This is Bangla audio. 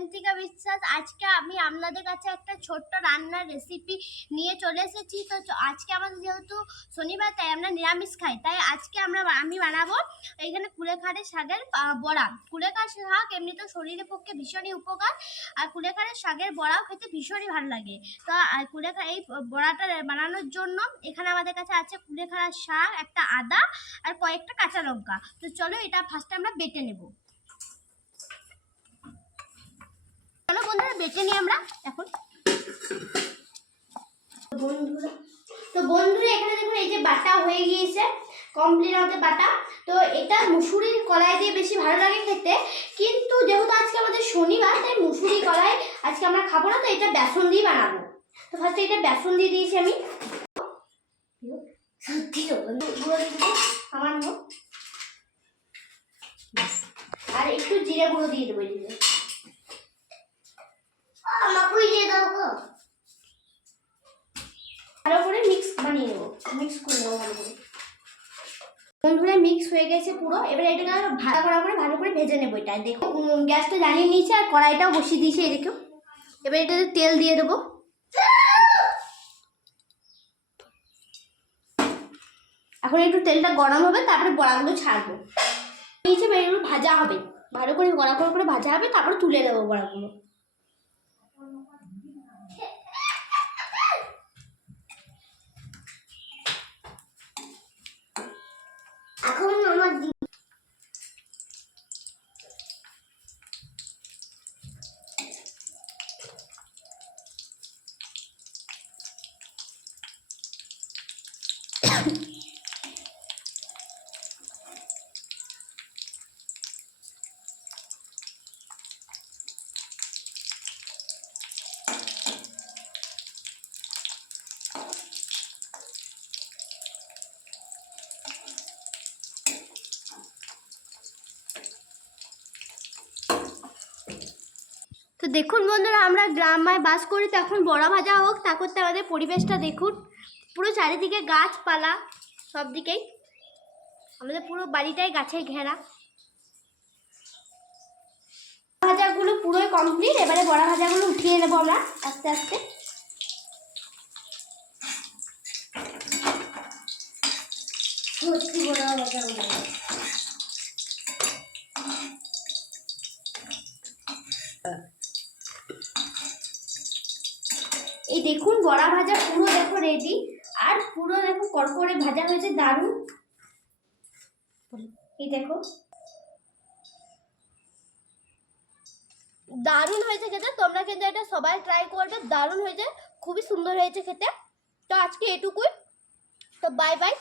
অয়ন্তিকা বিশ্বাস। আজকে আমি আপনাদের কাছে একটা ছোট্ট রান্নার রেসিপি নিয়ে চলে এসেছি। তো আজকে আমাদের যেহেতু শনিবার, তাই আমরা নিরামিষ খাই, তাই আজকে আমি বানাবো এইখানে কুলেখাড়ের শাকের বড়া। কুলেখাড় শাক এমনিতে শরীরের পক্ষে ভীষণই উপকার, আর কুলেখাড়ের শাকের বড়াও খেতে ভীষণই ভালো লাগে। তো এই বড়াটা বানানোর জন্য এখানে আমাদের কাছে আছে কুলেখাড়ার শাক, একটা আদা আর কয়েকটা কাঁচা লঙ্কা। তো চলো এটা ফার্স্টে আমরা বেটে নেব। চলো বন্ধুরা বেটে নিই আমরা এখন। বন্ধুরা এখানে দেখুন এই যে বাটা হয়ে গিয়েছে, কমপ্লিট আমাদের বাটা। তো এটা মুসুরির কলাই দিয়ে বেশি ভালো লাগে খেতে, কিন্তু যেহেতু আজকে আমাদের শনিবার, তাই মুসুরি কলাই আজকে আমরা খাবো না, তো এটা বেসন দিয়ে বানাবো। তো ফার্স্টে এটা বেসন দিয়ে দিয়েছি আমি। সত্যি আমার আর একটু জিরে গুঁড়ো দিয়ে দেবো। ভালো করে মিক্স বানিয়ে নেবো, মিক্স করে নেবো ভালো করে। বন্ধুরা মিক্স হয়ে গেছে পুরো। এবার এটাকে ভালো করে ভেজে নেবো। এটা দেখো গ্যাসটা জ্বালিয়ে নিয়েছি আর কড়াইটাও বসিয়ে দিয়েছি, এই দেখো। এবার এটাতে তেল দিয়ে দেবো। এখন একটু তেলটা গরম হবে, তারপরে বড়াগুলো ছাড়বো। নিচে এগুলো ভাজা হবে, ভালো করে গড়া করে ভাজা হবে, তারপরে তুলে দেবো বড়াগুলো। এখন আমার তো দেখুন বন্ধুরা, আমরা গ্রামে বাস করি, তখন বড়া ভাজা হোক তা করতে আমাদের পরিবেশটা দেখুন। পুরো চারিদিকে গাছপালা, সব দিকেই আমাদের পুরো বাড়িটাই গাছের ঘেরা। ভাজাগুলো পুরোই কমপ্লিট। এবারে বড়া ভাজাগুলো উঠিয়ে নেবো আমরা আস্তে আস্তে। সত্যি বড়া ভাজাগুলো এই দেখুন বড়া ভাজা পুরো দেখো রেডি, আর পুরো দেখো কড়কড়ে ভাজা হয়েছে, দারুণ। এই দেখো দারুণ হয়েছে খেতে। তোমরা কিন্তু এটা সবাই ট্রাই করবে, দারুণ হয়েছে, খুবই সুন্দর হয়েছে খেতে। তো আজকে এটুকুই। তো বাই বাই।